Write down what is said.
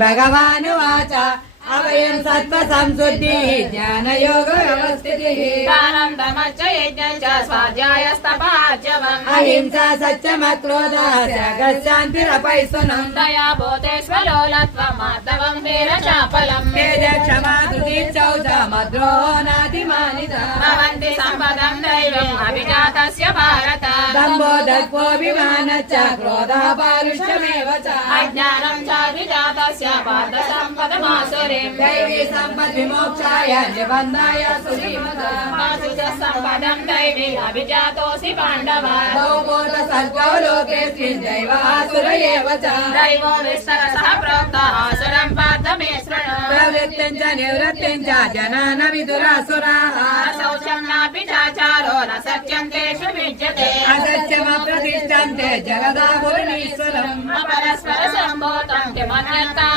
भगवानुवाच अवयं सत्त्व संशुद्धिः ज्ञानयोग व्यवस्थितिः दानं दमश्च यज्ञं च स्वाध्यायस्तपार्जवम् अहिंसा सत्यमक्रोधः त्यागश्शान्तिरपैशुनम् दया भूतेष्वलोलत्वं मार्दवं वीरचापलम् क्षमा धृतिः शौचमद्रोहो नातिमानिता भवन्ति सम्पदं दैवम् अभिजातस्य भारत दम्भो दर्पोऽभिमानश्च क्रोधः पारुष्यमेव च अज्ञानं चाभिजातस्य पार्थसम्पदमासुरीम् दैवी सम्पद्विमोक्षाय निबन्धाय सुधीमता मासु च सम्पदं दैवी अभिजातोऽसि पाण्डव भौमोत सर्गौ लोकेऽस्मिन् दैवासुर एव च दैवो विस्तरसः प्रोक्तः आसुरं पार्थ मे शृणु प्रवृत्तिं च निवृत्तिं च जना न विदुरासुराः शौचं नापि चाचारो न सत्यं तेषु विद्यते असत्यमप्रतिष्ठन्ते जगदाहुरणीश्वरम् अपरस्पर सम्भूतं किमन्यत्